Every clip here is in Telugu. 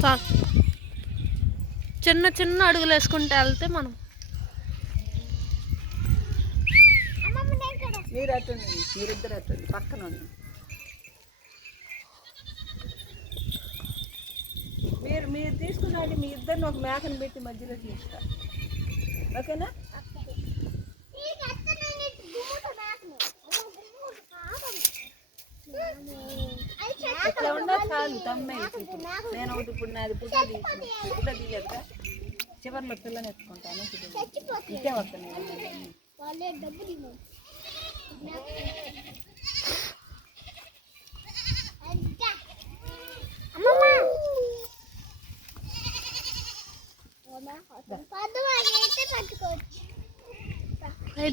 చూపిస్తా చిన్న చిన్న అడుగులు వేసుకుంటే వెళ్తే మనం. మీరు అట్టండి మీరిద్దరు అట్టండి పక్కన మీరు మీరు తీసుకున్నాడు మీ ఇద్దరిని ఒక మేకను పెట్టి మధ్యలో తీసుకురా ఓకేనా? ఉన్నా చాలు తమ్మే నేను ఒకటి ఇప్పుడు నాది పుట్ట పుట్ట తీయక చివరిలో పిల్లని ఎత్తుకుంటాను ఇదే వస్తాను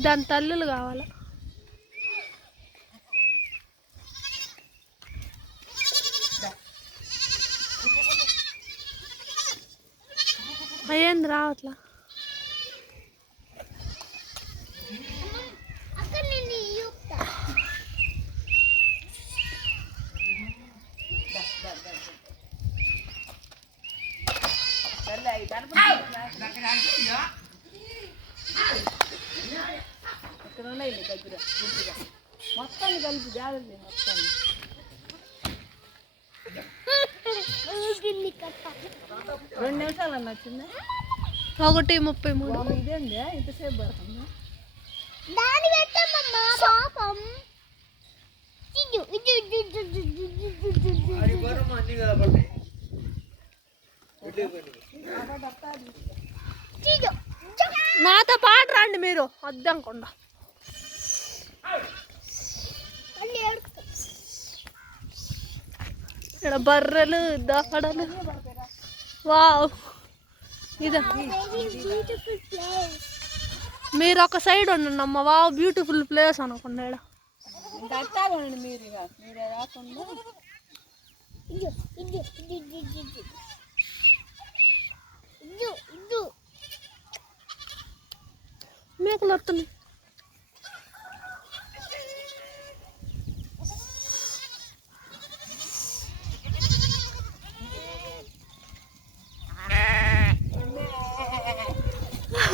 దాని తల్లులు కావాలా? అయ్యింది రావట్లా మొత్తాన్ని కలిపి జాగ్రత్త మొత్తం రెండు నిమిషాలు ఒకటి ముప్పై మూడు. ఇదేంది ఇంతసేపు పడుతుంది? నాతో పాట రండి మీరు. అద్దం కొండ. ఇక్కడ బర్రెలు దఫడలు వావ్. ఇదా. మీరు ఒక సైడ్ ఉండండి అమ్మ. వావ్ బ్యూటిఫుల్ ప్లేస్ అనుకోండి ఈడ. మేకలు అట్టాగండి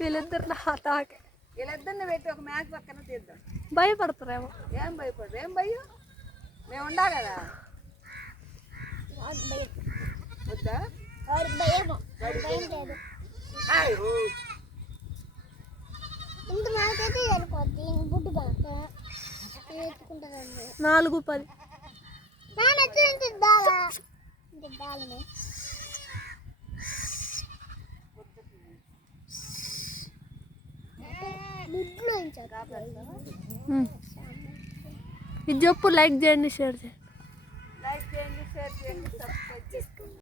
వీళ్ళిద్దరు నా తాకే. వీళ్ళిద్దరిని పెట్టి ఒక మ్యాచ్ పక్కన తీద్దాం. భయపడతారేమో ఏం భయపడరు? ఏం భయం? మేము ఉండా కదా? వద్దా? ఎవరి భయమో वीडियो को like share like share subscribe